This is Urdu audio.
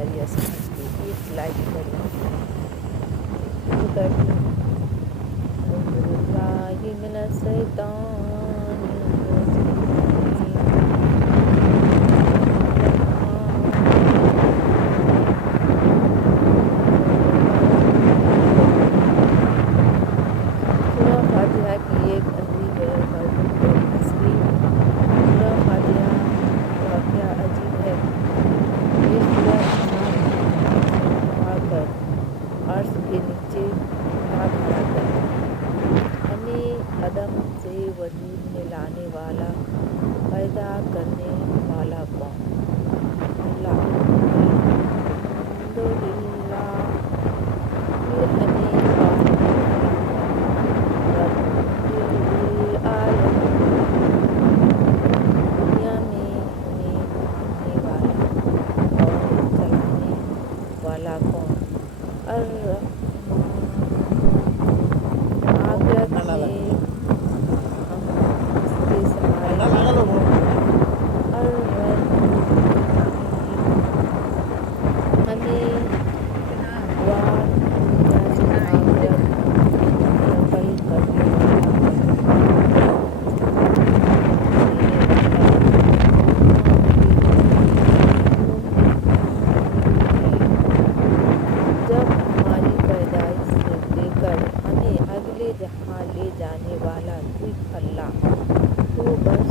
ذریعہ سمجھ کے ایک لائک کریں. شروع کرتے ہیں. اعوذ باللہ من الشیطان سورہ فاتحہ کی ایک عجیب مربوط اصلی. سورہ فاتحہ واقعہ عجیب ہے. یہ سورہ انسان سے اٹھا کر عرش کے نیچے اٹھا کھڑا کرتی ہے. یعنی عدم سے وجود میں لانے والا، پیدا کرنے والا کون؟ اللہ. الحمدللہ. پھر ہمیں پانے والا کون؟ رب العالمین. دنیا میں ہمیں تھامنے والا اور چلانے والا کون؟ الرحمن. آخرت میں ہم اس کے سہارے الرحیم. ہمیں وار دنیا سے آخرت منتقل کرنے والا اور دینے والا جب ہماری پیدائش سے لے کر ہمیں اگلے جہاں لے جانے والا صرف اللہ. تو بس